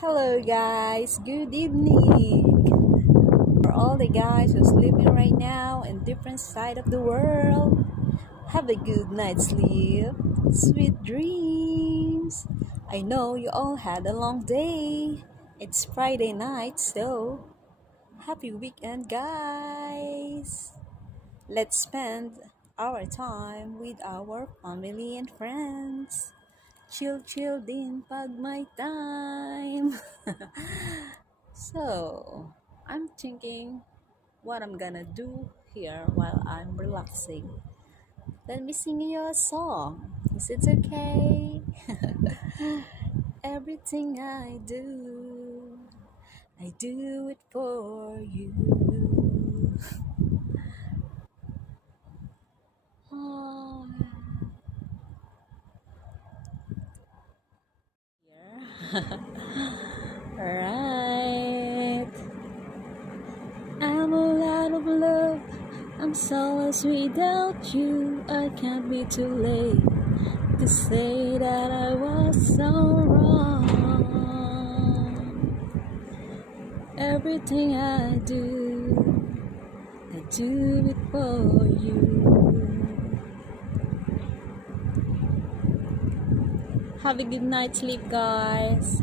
Hello guys, good evening. For all the guys who's sleeping right now in different side of the world, have a good night's sleep. Sweet dreams. I know you all had a long day. It's Friday night, so happy weekend guys. Let's spend our time with our family and friends. Chill din pag may time. So, I'm thinking what I'm gonna do here while I'm relaxing. Let me sing you a song. Is it okay? Everything I do it for you. Oh, yeah. Right. I'm all out of love. I'm so lost without you. I can't be too late to say that I was so wrong. Everything I do it for you. Have a good night sleep, guys.